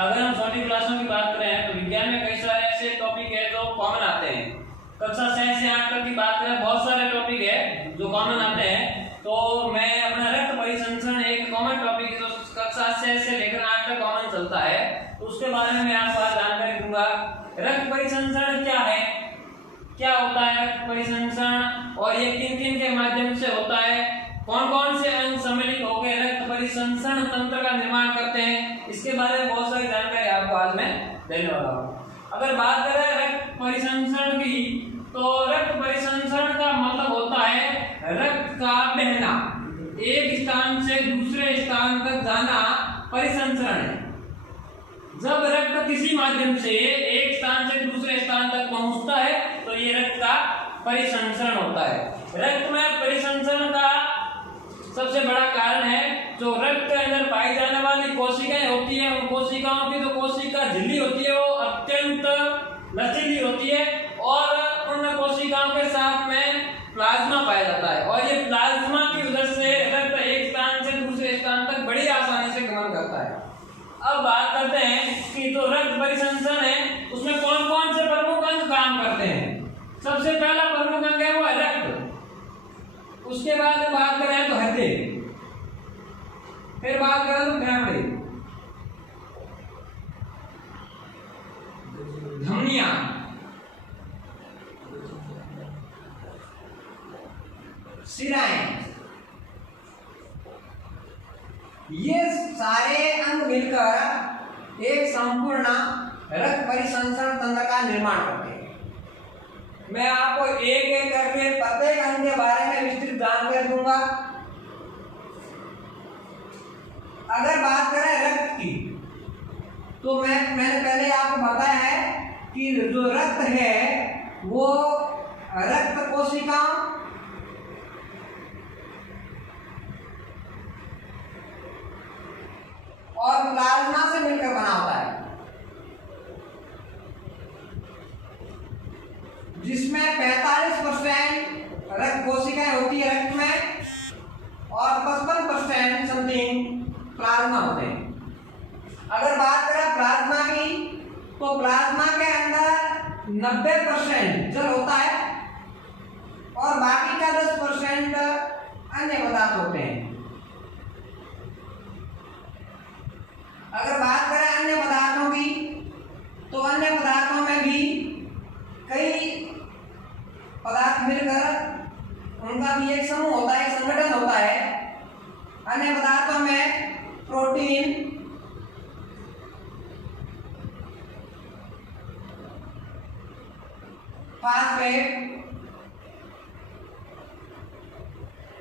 अगर हम छोटी क्लासों की बात करें तो विज्ञान में कई सारे ऐसे टॉपिक है जो कॉमन आते हैं। कक्षा 6 से 8 तक की बात करें बहुत सारे टॉपिक है जो कॉमन आते हैं। तो मैं अपना रक्त परिसंचरण एक कॉमन टॉपिक जो कक्षा 6 से लेकर 8 तक कॉमन चलता है, तो उसके बारे में मैं आपको आज जानकारी दूंगा। रक्त परिसंचरण क्या है, क्या होता है रक्त परिसंचरण, और ये किन किन के माध्यम से होता है, कौन कौन से अंग सम्मिलित होकर रक्त परिसंचरण तंत्र का निर्माण करते हैं, इसके बारे में बहुत सारी जानकारी आपको आज मैं देने वाला हूँ। अगर बात करें रक्त परिसंचरण की, तो रक्त परिसंचरण का मतलब होता है रक्त का बहना, एक स्थान से दूसरे स्थान तक जाना परिसंचरण है। जब रक्त किसी माध्यम से एक स्थान से दूसरे स्थान तक पहुंचता है तो ये रक्त का परिसंचरण होता है। रक्त में परिसंचरण का सबसे बड़ा कारण है जो रक्त के अंदर पाई जाने वाली कोशिकाएं होती है, उन कोशिकाओं की जो कोशिका झिल्ली होती है वो अत्यंत लचीली होती है, और उन कोशिकाओं के साथ में प्लाज्मा पाया जाता है, और ये प्लाज्मा की वजह से रक्त एक स्थान से दूसरे स्थान तक बड़ी आसानी से गमन करता है। अब बात करते हैं कि जो रक्त परिसंचरण है उसमें कौन कौन से प्रमुख अंग काम करते हैं। सबसे पहला प्रमुख अंग है वो है रक्त, उसके बाद बात करें तो हृदय, फिर बात करें तो फेफड़े, धमनियां, शिराएं, ये सारे अंग मिलकर एक संपूर्ण रक्त परिसंचरण तंत्र का निर्माण करते हैं। मैं आपको एक एक करके प्रत्येक अंग के बारे में विस्तृत जानकारी दूंगा। अगर बात करें रक्त की, तो मैंने पहले आपको बताया है कि जो रक्त है वो रक्त कोशिकाओं और प्लाज्मा से मिलकर बना होता है, जिसमें 45% रक्त कोशिकाएं होती है रक्त में, और 55% समथिंग प्लाज्मा होते हैं। अगर बात करें प्लाज्मा की, तो प्लाज्मा के अंदर 90% जल होता है और बाकी का 10% अन्य पदार्थ होते हैं। अगर बात करें अन्य पदार्थों की, तो अन्य पदार्थों में भी कई पदार्थ मिलकर उनका भी एक समूह होता है, एक संगठन होता है। अन्य पदार्थों में प्रोटीन, फास्फेट,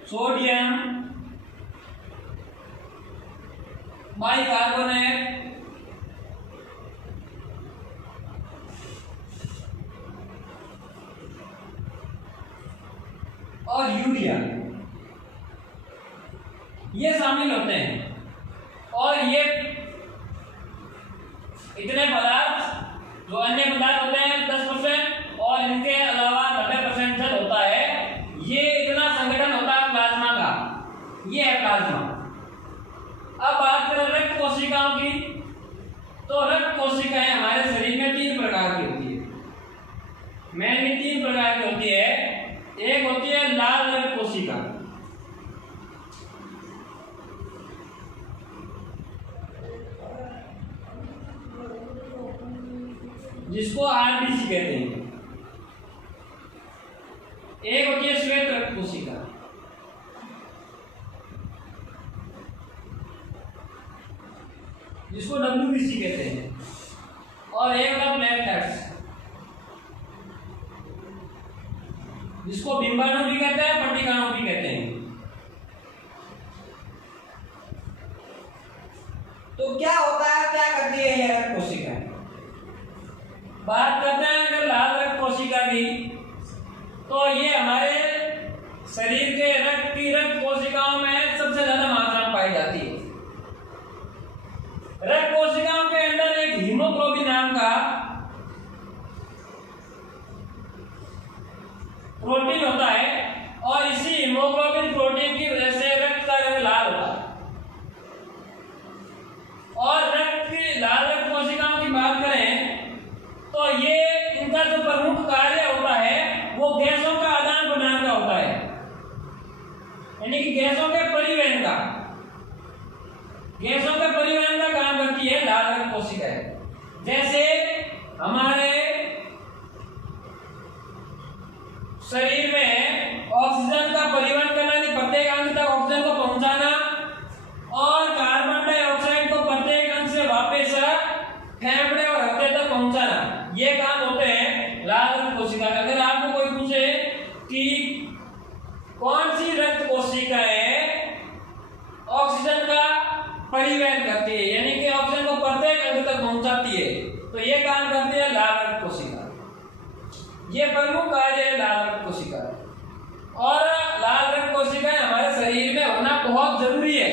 सोडियम, बाइकार्बोनेट, और यूरिया, ये शामिल होते हैं। और ये इतने पदार्थ जो अन्य पदार्थ होते हैं 10% और इनके अलावा 90% जल होता है, ये इतना संगठन होता है प्लाज्मा का, ये है प्लाज्मा। अब बात करें रक्त कोशिकाओं की, तो रक्त कोशिकाएं हमारे शरीर में 3 प्रकार की होती है। मेनली 3 प्रकार की होती है। एक होती है लाल रक्त कोशिका, जिसको आरबीसी कहते हैं। एक होती है श्वेत रक्त कोशिका, जिसको डब्ल्यूबीसी कहते हैं, और एक होता प्लेटलेट्स, जिसको बिंबाणु भी कहते हैं, पट्टिकाणु भी कहते हैं। तो क्या होता है, क्या करती है ये रक्त कोशिका? बात करते हैं अगर लाल रक्त कोशिका की, तो ये हमारे शरीर के रक्त कोशिकाओं में सबसे ज्यादा मात्रा में पाई जाती है। रक्त कोशिकाओं के अंदर एक हीमोग्लोबिन नाम का प्रोटीन होता है, और इसी हीमोग्लोबिन प्रोटीन की वजह से रक्त का रंग लाल होता है। और रक्त की लाल रक्त गैसों के परिवहन का काम करती है लाल रक्त कोशिकाएं। जैसे हमारे शरीर में ऑक्सीजन का परिवहन करना, प्रत्येक अंग तक ऑक्सीजन को पहुंचाना और कार्बन डाइऑक्साइड को प्रत्येक अंग से वापस फेफड़े और हृदय तक पहुंचाना, ये काम होते हैं लाल रक्त कोशिका। अगर आपको कोई पूछे कि कौन सी रक्त कोशिकाएं ऑक्सीजन का परिवहन करती है, यानी कि ऑक्सीजन को प्रत्येक अंग तक पहुंचाती है, तो ये काम करती है लाल रक्त कोशिका। ये प्रमुख कार्य है लाल रक्त कोशिका। और लाल रक्त कोशिकाएं हमारे शरीर में होना बहुत जरूरी है।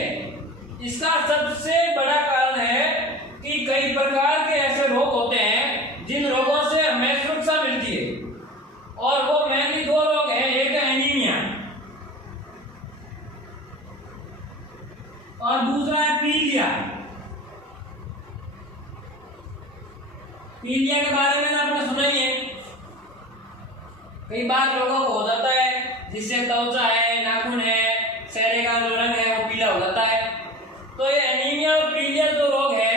इसका सबसे बड़ा कारण है कि कई प्रकार के ऐसे रोग होते हैं जिन रोगों से हमें सुरक्षा मिलती है, और वो मेनली दो रोग हैं, एक है एनीमिया और दूसरा है पीलिया। पीलिया के बारे में आपने सुना ही है, कई बार लोगों को हो जाता है, जिससे त्वचा है, नाखून है, चेहरे का जो रंग है वो पीला हो जाता है। तो ये एनीमिया और पीलिया जो रोग है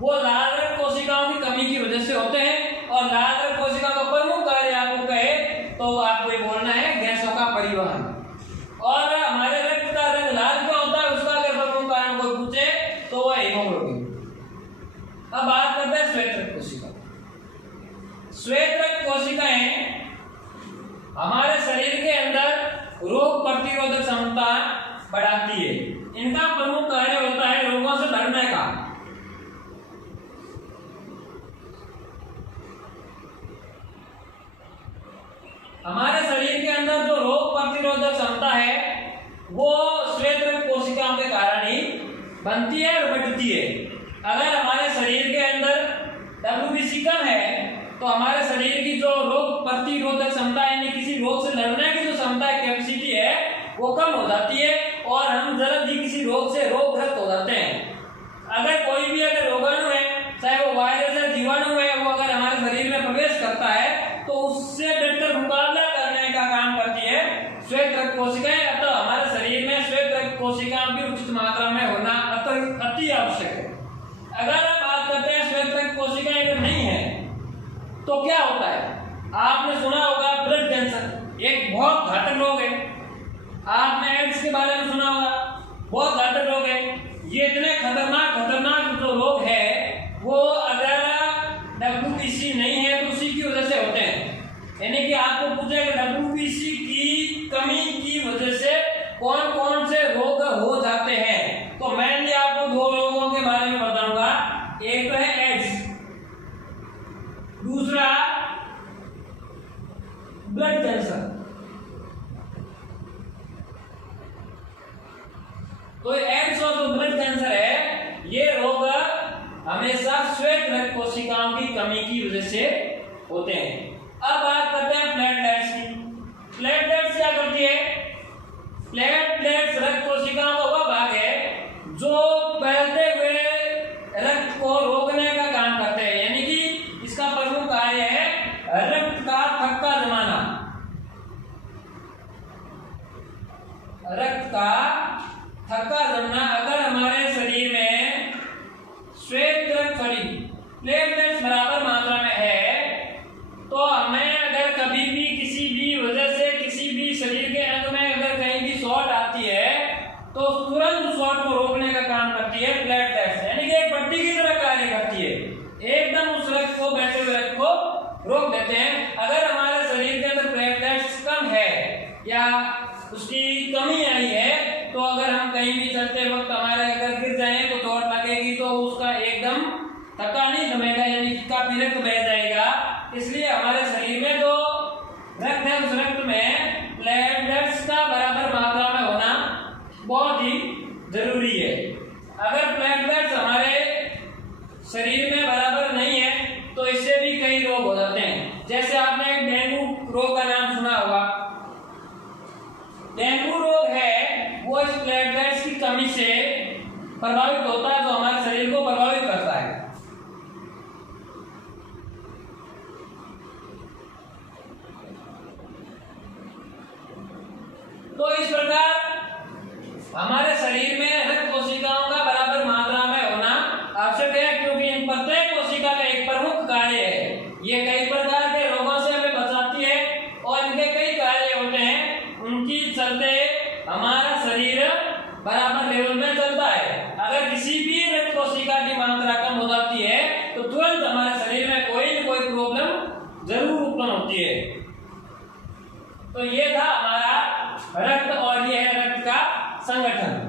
वो लाल रक्त कोशिकाओं की कमी की वजह से होते हैं। और लाल रक्त कोशिका का प्रमुख कार्य आपको कहे तो आपको ये बोलना है गैसों का परिवहन। और हमारे रक्त का रंग लाल क्यों होता है, उसका अगर प्रमुख कारण कोई पूछे तो वह हीमोग्लोबिन। अब बात करते हैं श्वेत रक्त कोशिका। श्वेत रक्त कोशिकाएं हमारे शरीर के अंदर रोग प्रतिरोधक क्षमता बढ़ाती है। इनका प्रमुख कार्य होता है रोगों से लड़ने का। हमारे शरीर के अंदर जो रोग प्रतिरोधक क्षमता है वो श्वेत रक्त कोशिकाओं के कारण ही बनती है और बढ़ती है। अगर हमारे शरीर के अंदर WBC कम है तो हमारे शरीर की जो रोग प्रतिरोधक क्षमता यानी किसी रोग से लड़ने की जो क्षमता है, कैपेसिटी है, वो कम हो जाती है और हम जल्द ही किसी रोग से रोगग्रस्त हो जाते हैं। अगर कोई भी अगर रोगाणु है, चाहे वो वायरस है, जीवाणु है, वो अगर हमारे शरीर में प्रवेश करता है तो उससे डटकर मुकाबला करने का काम करती है श्वेत रक्त कोशिकाएं। अतः हमारे शरीर में श्वेत रक्त कोशिकाएं भी उचित मात्रा में होना अति आवश्यक है। अगर आप बात करते हैं श्वेत रक्त कोशिकाएं अगर नहीं है तो क्या होता है, आपने सुना होगा ब्लड कैंसर एक बहुत घातक रोग है। आपने एड्स के बारे में सुना होगा, बहुत घातक रोग है। ये इतने खतरनाक जो रोग है वो अगर WBC नहीं है तो उसी की वजह से होते हैं। यानी कि आपको पूछे कि WBC की कमी की वजह से कौन कौन से रोग हो जाते हैं, तो मैंने आपको दो रोगों के बारे में बताऊंगा। एक तो है एड्स, दूसरा ब्लड कैंसर। तो एड्स और जो ब्लड कैंसर है ये रोग हमेशा श्वेत रक्त कोशिकाओं की कमी की वजह से होते हैं। अब बात करते हैं प्लेटलेट्स की। प्लेटलेट्स क्या करती है? प्लेटलेट्स रक्त कोशिकाओं का वह भाग है जो बहते हुए रक्त को रोकने का काम करते हैं। यानी कि इसका प्रमुख कार्य है रक्त का थक्का जमाना। रक्त का थक्का जमना। अगर हमारे शरीर में श्वेत रक्त प्लेटलेट्स बराबर मात्रा में है तो हमें अगर कभी भी किसी भी वजह से किसी भी शरीर के अंग में अगर कहीं भी शॉट आती है तो तुरंत शॉट को रोकने का काम करती है प्लेटलेट्स। यानी कि एक पट्टी की तरह कार्य करती है, एकदम उस रक्त को, बहते हुए रक्त को रोक देते हैं। अगर हमारे शरीर के अंदर प्लेटलेट्स कम है या उसकी कमी आई है तो अगर हम कहीं भी चलते वक्त हमारे अगर गिर जाए तो चोट लगेगी तो उसका एकदम थक्का नहीं जमेगा, यानी काफी रक्त बह जाएगा। इसलिए हमारे शरीर में जो रक्त है उस रक्त में प्लेटलेट्स का बराबर मात्रा में होना बहुत ही जरूरी है। अगर प्लेटलेट्स हमारे शरीर में बराबर नहीं है तो इससे भी कई रोग हो जाते हैं। जैसे आपने एक डेंगू रोग का नाम सुना होगा। डेंगू रोग है वो इस प्लेटलेट्स की कमी से प्रभावित होता है जो हमारे शरीर को प्रभावित करता है। तो इस प्रकार हमारे शरीर में रक्त कोशिकाओं का बराबर ये कई प्रकार के रोगों से हमें बचाती है और इनके कई कार्य होते हैं, उनकी चलते हमारा शरीर बराबर लेवल में चलता है। अगर किसी भी रक्त कोशिका की मात्रा कम हो जाती है तो तुरंत हमारे शरीर में कोई न कोई प्रॉब्लम जरूर उत्पन्न होती है। तो ये था हमारा रक्त और ये है रक्त का संगठन।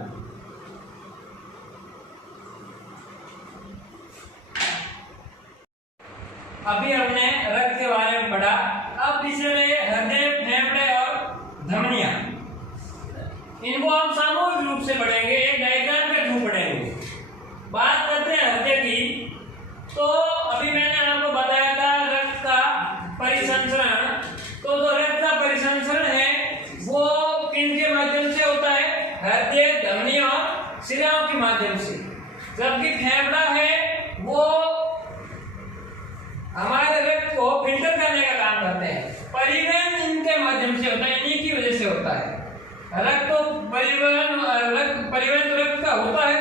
अभी हमने रक्त के बारे में पढ़ा। अब तीसरे में हृदय, फेफड़े और धमनियां, इनको हम सामूहिक रूप से पढ़ेंगे, एक डायग्राम के थ्रू पढ़ेंगे। बात करते हैं हृदय की। तो अभी मैंने आपको बताया था रक्त का परिसंचरण। तो जो रक्त का परिसंचरण है वो किनके माध्यम से होता है? हृदय, धमनी और शिराओं के माध्यम से। जबकि फेफड़ा है वो हमारे रक्त को फिल्टर करने का काम करते हैं। परिवहन इनके माध्यम से होता है, इन्हीं की वजह से होता है। रक्त परिवहन तो रक्त का होता है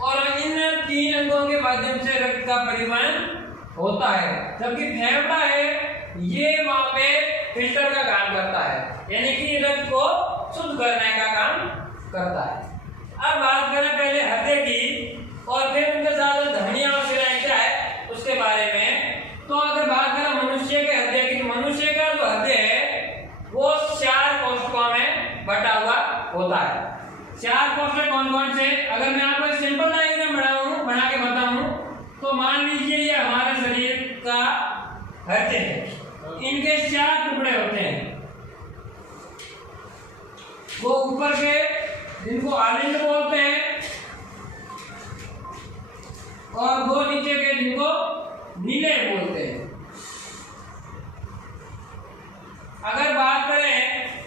और इन तीन अंगों के माध्यम से रक्त का परिवहन होता है। जबकि फेफड़ा है ये वहां पे फिल्टर का काम करता है, यानी कि रक्त को शुद्ध करने का काम करता है। अब बात करें पहले हृदय की और फिर उनके साथ धमनियां और शिराएं क्या है उसके बारे में। तो अगर बात करें मनुष्य के हृदय की, तो मनुष्य का जो हृदय है वो 4 कोशिकाओं में बटा हुआ होता है। 4 कोशिका कौन कौन से? अगर मैं आपको एक सिंपल डायग्राम बना के बताऊं तो मान लीजिए ये हमारे शरीर का हृदय है। इनके 4 टुकड़े होते हैं। वो ऊपर के जिनको आलिंग बोलते हैं और वो नीचे के जिनको नीले बोलते हैं। अगर बात करें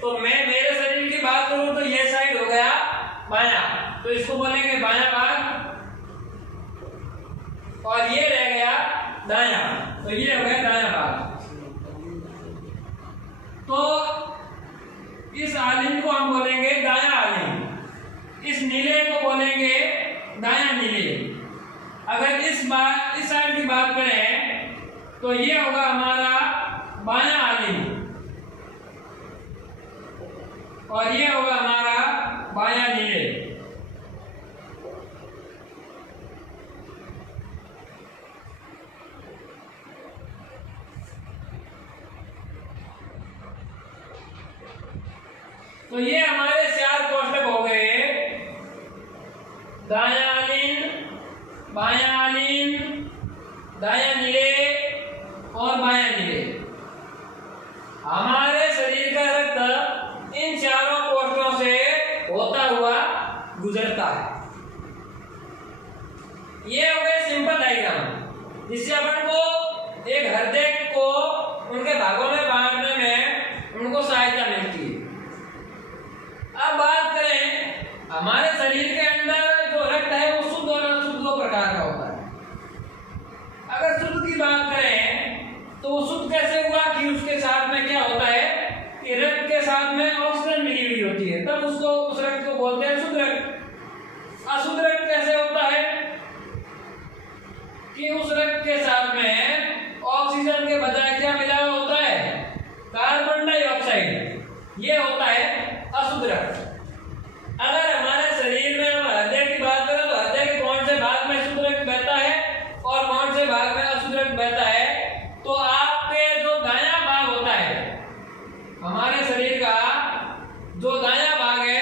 तो मैं मेरे शरीर की बात करूं तो ये साइड हो गया बायां, तो इसको बोलेंगे बायां भाग, और ये रह गया दायां, तो ये हो गया दायां भाग। तो इस आलिंग को हम बोलेंगे दायां आलिंग, इस नीले को बोलेंगे दायां नीले। अगर इस साइड की बात करें तो ये होगा हमारा बायां आलिंग और ये होगा हमारा बायां नीले। तो ये हमारे 4 कोष्ठक हो गए, दायां आलिंग, बायां आलिंग, दायां नीले और बायां नीले। हमारे शरीर का रक्त इन 4 कोष्ठकों से होता हुआ गुजरता है। ये हो गए सिंपल डायग्राम, जिससे अपन को एक हृदय को उनके भागों में बांटने में उनको सहायता मिलती है। अब बात करें हमारे शरीर के अंदर जो रक्त है वो शुद्ध और अशुद्ध 2 प्रकार का होता है। अगर शुद्ध की बात करें तो वो शुद्ध कैसे हुआ कि उसके साथ में क्या होता है कि रक्त के साथ में ऑक्सीजन मिली हुई होती है, तब उसको उस रक्त को बोलते हैं शुद्ध रक्त। अशुद्ध रक्त कैसे होता है कि उस रक्त के साथ में ऑक्सीजन के बजाय क्या मिला हुआ होता है? Carbon dioxide. ये होता है अशुद्ध रक्त। अगर हमारे शरीर में हम हृदय की बात करें तो हृदय के कौन से भाग में शुद्ध रक्त बहता है और कौन से भाग में अशुद्ध रक्त बहता है? तो आपके जो दायां भाग होता है हमारे शरीर का, जो दायां भाग है,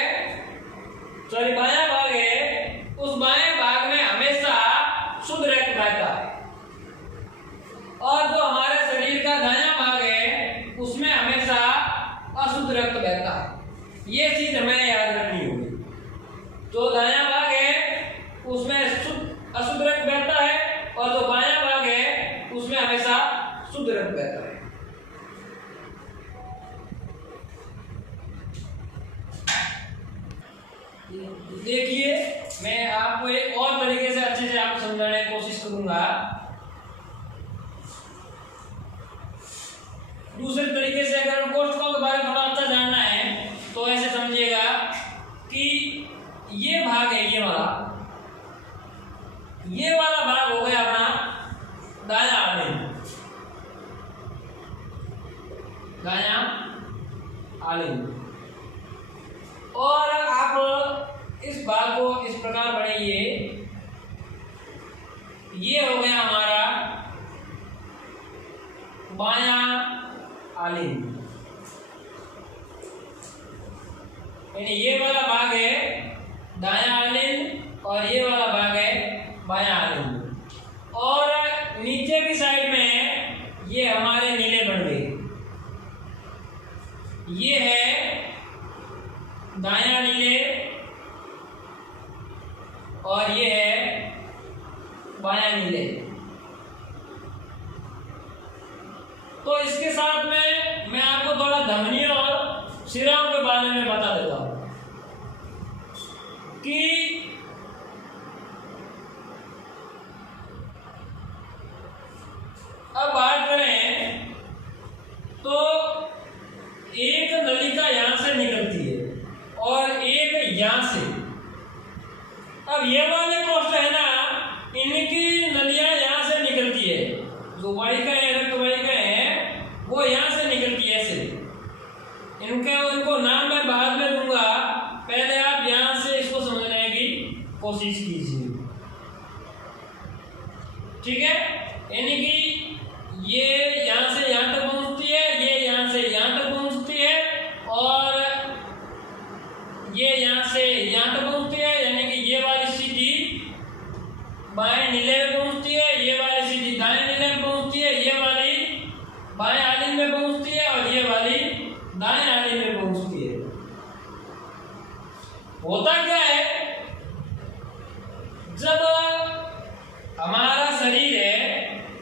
सॉरी बायां भाग है, उस बाएं भाग में हमेशा शुद्ध रक्त बहता है और जो हमारे शरीर का दायां भाग है उसमें हमेशा अशुद्ध रक्त बहता है। ये चीज हमें याद रखनी होगी। जो दायां भाग है उसमें अशुद्ध रक्त बहता है और जो बायां भाग है उसमें हमेशा शुद्ध रक्त बहता है। देखिए मैं आपको एक और तरीके से अच्छे से आपको समझाने की कोशिश करूंगा। दूसरे तरीके से अगर कोष्ठकों के बारे में थोड़ा अच्छा जानना है तो ऐसे समझिएगा कि ये भाग है, ये वाला भाग हो गया अपना दायां आलिंग गाया आलिंग। और आप इस भाग को इस प्रकार बढ़ाइए, ये हो गया हमारा बाया आलिंग, यानी ये वाला भाग है दाया आलिंग और ये वाला भाग है बाया आलिंग। और नीचे की साइड में ये हमारे नीले बन गए, ये है दाया नीले और ये है बाया नीले। तो इसके साथ में मैं आपको थोड़ा धमनियों और शिराओं के बारे में बता देता हूं कि अब बात करें तो एक नलिका यहां से निकलती है और एक यहां से। अब ये वाले कोष्ठ है ना, इनकी नलियां यहां से निकलती है, जो वाहिका है रक्त वाहिका है वो यहां से निकलती है ऐसे। उनको नाम मैं बाद में दूंगा, पहले आप यहां से इसको समझने की कोशिश कीजिए, ठीक है। यानी कि ये यहां से यहां तक पहुंचती है, ये यहां से यहां तक पहुंचती है और ये यहां से यहां तक पहुंचती है। यानी कि ये वाली सीधी बाएं नीले में पहुंचती है, ये वाली सीधी दाएं नीले में पहुंचती है, ये वाली बाएं आलिंग में पहुंचती है और ये वाली दाएं आलिंग में पहुंचती है। होता क्या है, जब हमारा शरीर है,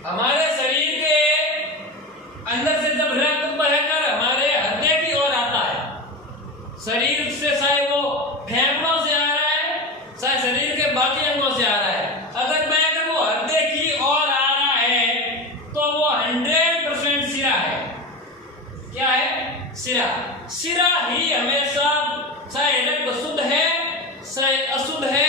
हमारे शरीर के अंदर से जब रक्त बहकर हमारे हृदय की ओर आता है, शरीर से चाहे वो फेफड़ों से आ रहा है चाहे शरीर के बाकी अंगों से आ रहा है, अगर बहकर वो हृदय की ओर आ रहा है तो वो 100% सिरा है। क्या है? सिरा। सिरा ही हमेशा, चाहे रक्त शुद्ध है चाहे अशुद्ध है,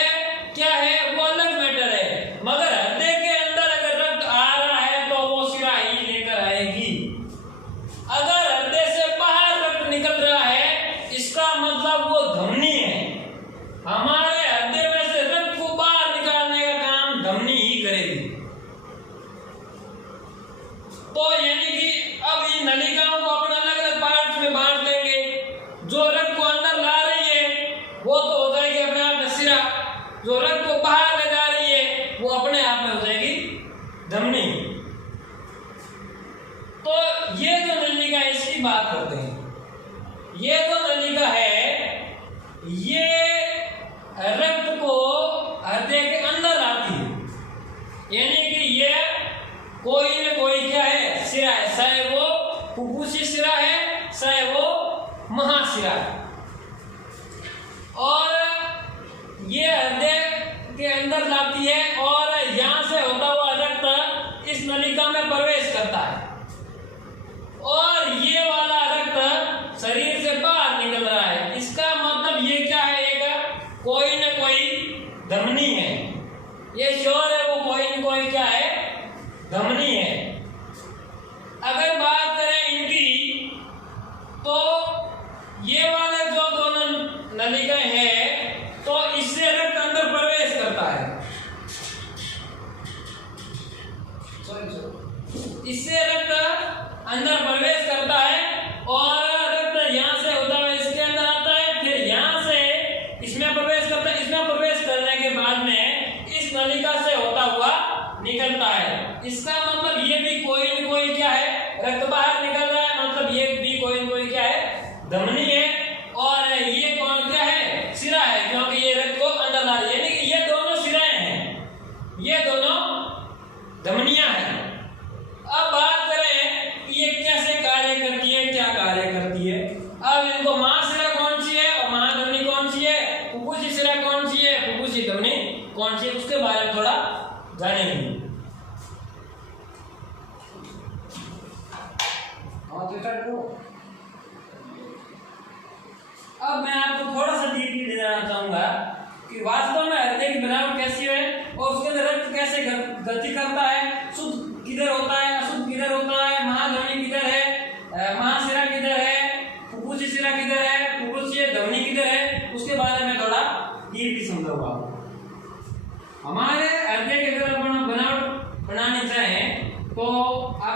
क्या है वो अलग मैटर है, मगर हृदय के अंदर अगर रक्त आ रहा है तो वो सिरा ही लेकर आएगी। अगर हृदय से बाहर रक्त निकल रहा है, इसका मतलब वो धमनी है। हमारे हृदय में से रक्त को बाहर निकालने का काम धमनी ही करेगी। तो यानी कि अब इन नलिकाओं को अपन अलग अलग पार्ट्स में बांट देंगे। जो रक्त को अंदर ला रही है वो तो हो जाएगी अपने आप में सिरा, जो रक्त को बाहर ले जा रही है वो अपने आप में हो जाएगी धमनी। तो ये जो नलिका है इसकी बात करते हैं। ये जो नलिका है ये रक्त को हृदय के अंदर लाती है, यानी कि ये कोई न कोई क्या है सिरा है, चाहे वो फुफ्फुसी सिरा है चाहे वो महासिरा है। और ये हृदय के अंदर लाती है और यहां से होता हुआ रक्त इस नलिका में प्रवेश करता है और ये वाला रक्त शरीर से बाहर निकल रहा है। इसका मतलब ये क्या है, एक कोई न कोई धमनी है, ये श्योर है वो कोई न कोई क्या है धमनी है। अगर बात करें इनकी तो ये वाले जो दोनों नलिकाएं हैं तो इससे रक्त अंदर प्रवेश करता है, इससे रक्त अंदर प्रवेश करता है और रक्त यहां से होता है इसके अंदर आता है, फिर यहां से इसमें प्रवेश करता है। इसमें प्रवेश करने के बाद में इस नलिका से होता हुआ निकलता है। इसका मतलब ये भी कोई न कोई क्या है रक्त बाहर निकल रहा है, मतलब ये भी कोई न कोई क्या है धमनी है और ये कौन क्या है सिरा है, क्योंकि ये रक्त को अंदर ला रही है। यानी कि ये दोनों सिराएं हैं, ये दोनों धमनियां हैं। अब बात करें कि ये कैसे कार्य करती है, क्या कार्य करती है। अब इनको महासिरा कौन सी है और महाधमनी कौन सी है, फुफ्फुसी सिरा कौन सी है, फुफ्फुसी धमनी कौन सी है, उसके बारे में थोड़ा जानेंगे। अब मैं आपको थोड़ा सा डीपली ले जाना चाहूंगा कि वास्तव में हृदय की बनावट कैसी है और उसके अंदर रक्त कैसे गति करता है, शुद्ध किधर होता है अशुद्ध किधर होता है, महाधमनी किधर है, महासिरा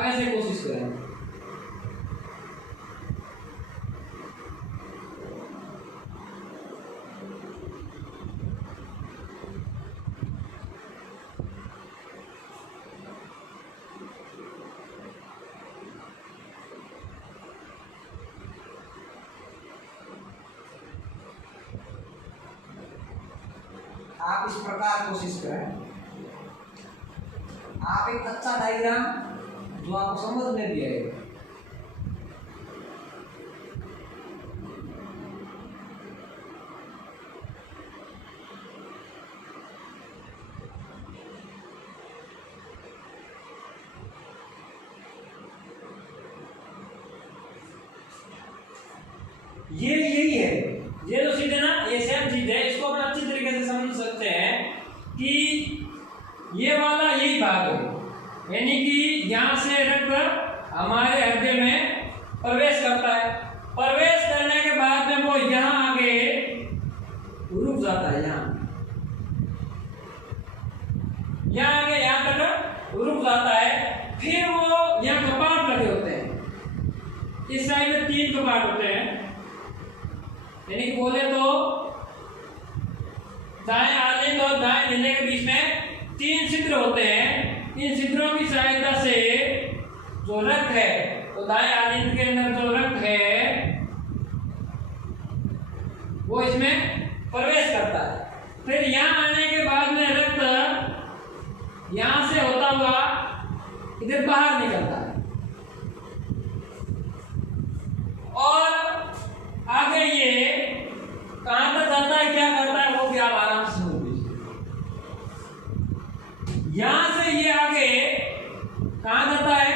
आप ऐसे कोशिश करें। आप इस प्रकार कोशिश करें, आप एक अच्छा डायग्राम जो आपको समझ में भी आएगा। ये यही है, ये जो चीज है ना, ये सेम चीज है। इसको अपन अच्छी तरीके से समझ सकते हैं कि ये वाला यही भाग है, यानी कि यहाँ से रक्त हमारे हृदय में प्रवेश करता है। प्रवेश करने के बाद में वो यहाँ आगे रुक जाता है, यहाँ आगे यहाँ तक रुक जाता है। फिर वो यहाँ कपाट लगे होते हैं, इस साइड में 3 कपाट होते हैं, यानी कि बोले तो दाएं आलिंद और दाएं नीले के बीच में 3 छिद्र होते हैं। इन छिद्रों की सहायता से जो रक्त है, तो दाएं आलिंद के अंदर जो रक्त है वो इसमें प्रवेश करता है। फिर यहाँ आने के बाद में रक्त यहाँ से होता हुआ इधर बाहर निकलता है और आगे ये कहां तक जाता है, क्या करता है, वो भी आप आराम से समझ लीजिए। यहां से ये आगे कहां जाता है,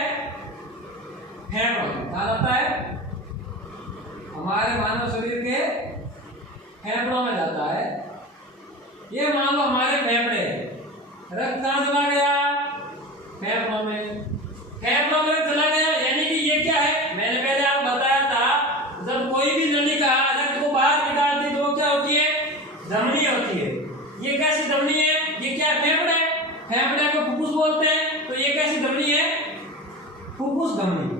फेफड़ों में। कहां जाता है, हमारे मानव शरीर के फेफड़ों में जाता है। ये मान लो हमारे फेफड़े, रक्त कहां चला गया, फेफड़ों में। फेफड़ों में चला गया, यानी कि ये क्या है, मैंने पहले आपको बताया था, जब कोई भी नलिका रक्त को बाहर निकालती तो क्या होती है, धमनी होती है। ये कैसी धमनी है, ये क्या फेफड़े, फेफड़े को फुफ्फुस बोलते हैं। तो ये कैसी धमनी है, फुफ्फुस धमनी,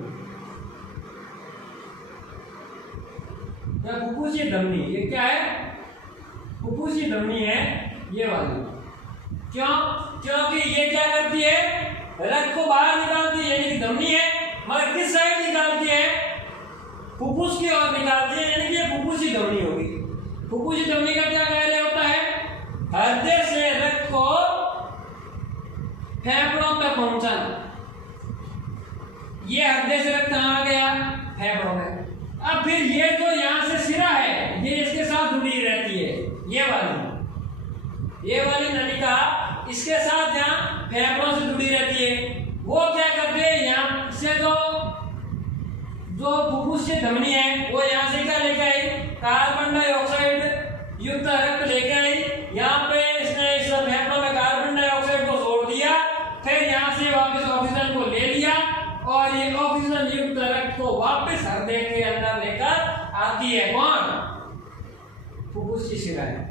या फुफ्फुसी धमनी। ये क्या है, फुफ्फुसी धमनी है ये वाली। क्यों, क्योंकि ये क्या करती है, रक्त को बाहर निकालती है, यानी कि धमनी है, मगर किस साइड निकालती है, फुफ्फुस की ओर निकालती है, यानी कि ये फुफ्फुसी धमनी होगी। फुफ्फुसी धमनी का क्या कार्य होता है, हृदय से रक्त को फेफड़ों तक पहुंचाना। ये हृदय से रक्त कहां आ गया, फेफड़ों में। अब फिर ये जो यहाँ से सिरा है, ये इसके साथ जुड़ी रहती है, ये वाली नलिका इसके साथ यहाँ फेफड़ों से जुड़ी रहती है। वो क्या करते हैं, यहाँ से जो फुफ्फुस से धमनी है, वो यहाँ से क्या लेके आई, कार्बन डाइऑक्साइड युक्त रक्त लेके आई। यहाँ पे इसने इस फेफड़ों में कार्बन डाइऑक्साइड को छोड़ दिया, फिर यहाँ से वापस ऑक्सीजन को ले लिया और ये ऑक्सीजन युक्त रक्त को वापस हृदय के अंदर लेकर आती है। कौन, फुफ्फुस की शिराएं।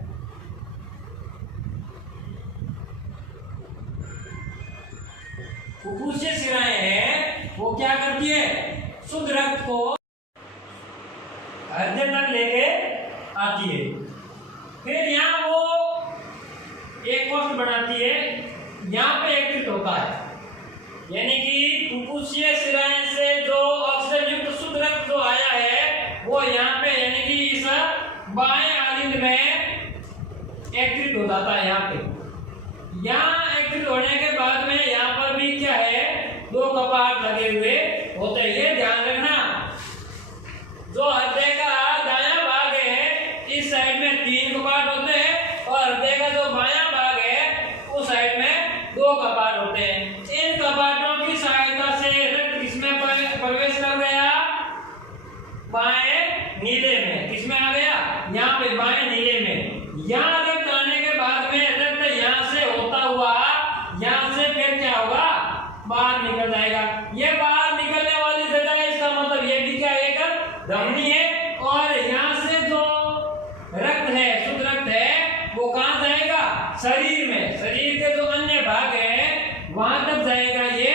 फुफ्फुस की शिराएं हैं, वो क्या करती है, शुद्ध रक्त को हृदय तक लेके आती है। फिर यहाँ वो एक कोष्ठ बनाती है, यहाँ पे एकत्रित होता है, यानी कि फुफ्फुसीय शिराएं से जो ऑक्सीजन युक्त शुद्ध रक्त जो आया है वो यहाँ पे, यानी कि इस बाएं आलिंद में एकत्रित हो जाता है। यहाँ पे यहाँ एकत्रित होने के बाद में यहाँ पर भी क्या है, 2 कपाट लगे हुए होते हैं। ये ध्यान रखना, जो हृदय का दायां भाग है इस साइड में 3 कपाट होते हैं और हृदय का जो बायां भाग है उस साइड में 2 कपाट होते हैं। इन कपाटों की सहायता से रक्त किसमें प्रवेश कर गया, बाएं नीले में। किसमें आ गया, यहाँ पे बाएं नीले में। यहाँ रक्त आने के बाद में रक्त यहाँ से होता हुआ यहाँ से फिर क्या होगा, बाहर निकल जाएगा। ये बाहर निकलने वाली जगह है, इसका मतलब ये भी क्या, एक धमनी है। और यहाँ से जो रक्त है, शुद्ध रक्त है, वो कहाँ जाएगा, शरीर में। शरीर के जो अन्य भाग है वहां तक जाएगा ये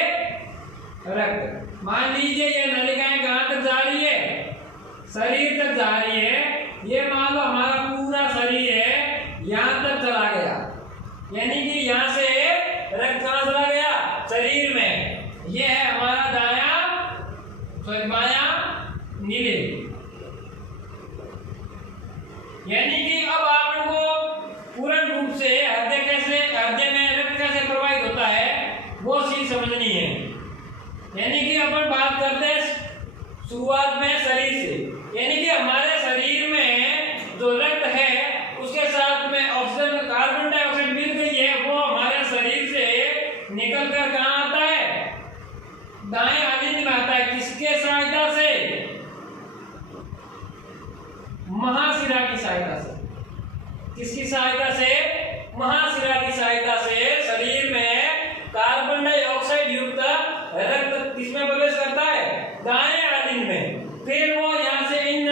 रक्त। मान लीजिए ये नलिकाएं कहाँ तक जा रही है, शरीर तक जा रही है। ये मान लो हमारा पूरा शरीर है, यहाँ तक चला गया, यानी कि यहाँ से रक्त कहाँ चला गया, शरीर में। ये है हमारा बायां नीले। यानी कि अब आपको पूर्ण रूप से हृदय में रक्त कैसे प्रवाहित होता है वो चीज समझनी है। यानी कि अपन बात करते हैं शुरुआत में शरीर से, यानी कि हमारे शरीर में जो रक्त है उसके साथ में ऑक्सीजन, कार्बन डाइऑक्साइड मिल गई है, वो हमारे शरीर से निकल कर कहाँ आता है, दाएं आलिंद में आता है। किसके सहायता से, महाशिरा की सहायता से। किसकी सहायता से, महाशिरा की सहायता से शरीर में कार्बन डाइऑक्साइड युक्त रक्त किसमें प्रवेश करता है, दाएं आलिंद में। फिर वो यहाँ से इन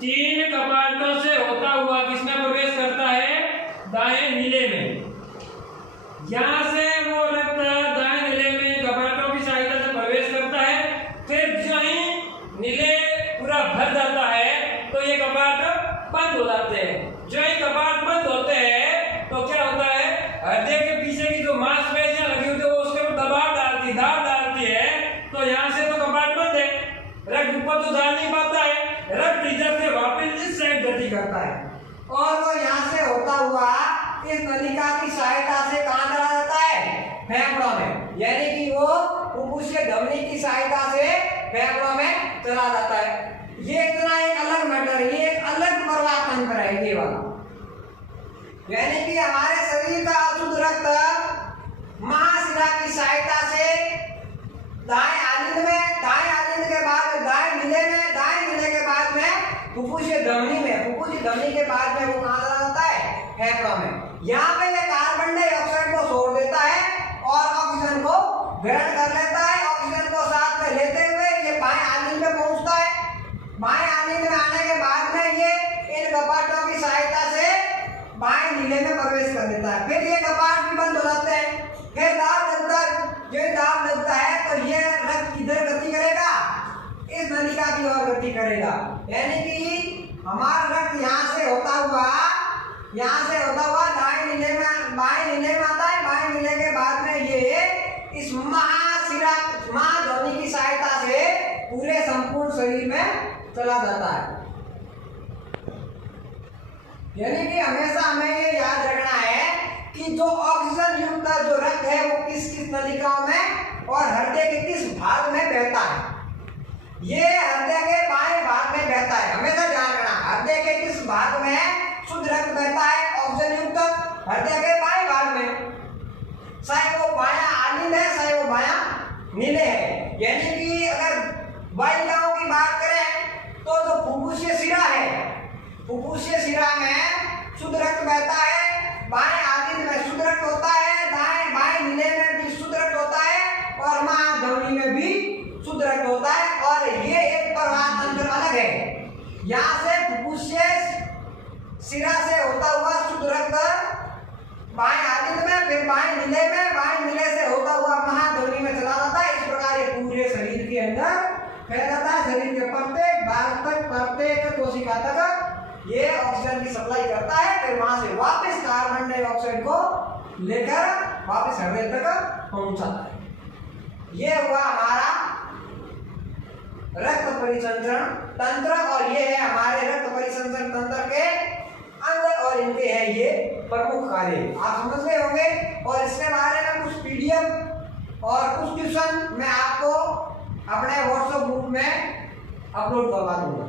3 कपाटों से होता हुआ किसमें प्रवेश करता है, दाएं नीले में। यहाँ से वो रक्त दाएं नीले में कपाटों की सहायता से प्रवेश करता है। फिर जो ही नीले पूरा भर जाता है तो ये कपाट बंद हो जाते हैं। जो ही कपाट बंद होते हैं तो क्या होता है, हृदय के पीछे की जो मांसपेशियां लगी होती है वो उसके ऊपर दाब डालती है, तो यहाँ से तो कपाट बंद है, रक्त ऊपर तो जा नहीं पाता है, रक्त इधर से वापस इस साइड गति करता है और वो यहाँ से होता हुआ इस नलिका की सहायता से कहाँ चला जाता है, फेफड़ों में। यानी कि वो फुफ्फुसीय धमनी की सहायता से फेफड़ों में चला जाता है। ये इतना एक अलग मैटर है, ये एक अलग प्रवाह तंत्र है ये वाला। यानी कि हमारे शरीर का अशुद्ध रक्त महाशिरा की सहायता से दाएं आलिंद में, दाएं आलिंद के बाद दाएं नीले में, दाएं नीले के बाद में फुफ्फुसीय धमनी में, फुफ्फुसीय धमनी के बाद में वो कहाँ चला जाता है, फेफड़ों में। यहाँ पे ये कार्बन डाइऑक्साइड को छोड़ देता है और ऑक्सीजन को ग्रहण कर लेता है। ऑक्सीजन को साथ में लेते हुए ये बाएं आलिंद में पहुंचता है। बाएं आलिंद में आने के बाद में ये इन कपाटों की सहायता से बाएं नीले में प्रवेश कर देता है। फिर ये कपाट भी बंद हो जाते हैं। फिर दाब लगता है, जो दाब लगता है तो ये रक्त किधर गति करेगा, इस नलिका की ओर गति करेगा। यानी कि हमारा रक्त यहाँ से होता हुआ दाएं नीले में, बाएं नीले में आता है। बाएं नीले के बाद में ये इस महाध्वनि की सहायता से पूरे संपूर्ण शरीर में चला जाता है। यानी कि हमेशा हमें ये याद रखना है कि जो ऑक्सीजन युक्त जो रक्त है वो किस किस नलिकाओं में और हृदय के किस भाग में बहता है। ये हृदय के बाएं भाग में बहता है, हमेशा ध्यान रखना। हृदय के किस भाग में शुद्ध रक्त बहता है, ऑक्सीजन युक्त, हृदय के बाएं भाग में, चाहे वो बायां आलिंद है चाहे वो बायां नीले है। यानी कि अगर वाहिकाओं की बात करें तो जो फुफ्फुसीय शिरा है, फुफ्फुसीय शिरा में शुद्ध रक्त बहता है, बाएं आलिंद में शुद्ध रक्त होता है, बाएं नीले में भी शुद्ध रक्त होता है और महाधमनी में भी शुद्ध रक्त होता है। और ये एक प्रवाह तंत्र अलग है। यहाँ से फुफ्फुसीय शिरा से होता हुआ शुद्ध रक्त बाएं आलिंद में, फिर बाएं नीले में, बाएं नीले से होता हुआ महाधमनी में चला जाता है। इस प्रकार ये पूरे शरीर के अंदर फैल जाता है। शरीर के प्रत्येक भाग तक, प्रत्येक कोशिका तक ये ऑक्सीजन की सप्लाई करता है। फिर वहां से वापस कार्बन डाइऑक्साइड को लेकर वापस हृदय तक पहुंचाता है। ये हुआ हमारा रक्त परिसंचरण तंत्र और ये है हमारे रक्त परिसंचरण तंत्र के अंग और इनके हैं ये प्रमुख कार्य। आप समझ गए होंगे। और इसके बारे में कुछ पीडीएफ और कुछ ट्यूशन मैं आपको अपने व्हाट्सएप ग्रुप में अपलोड करवा दूंगा।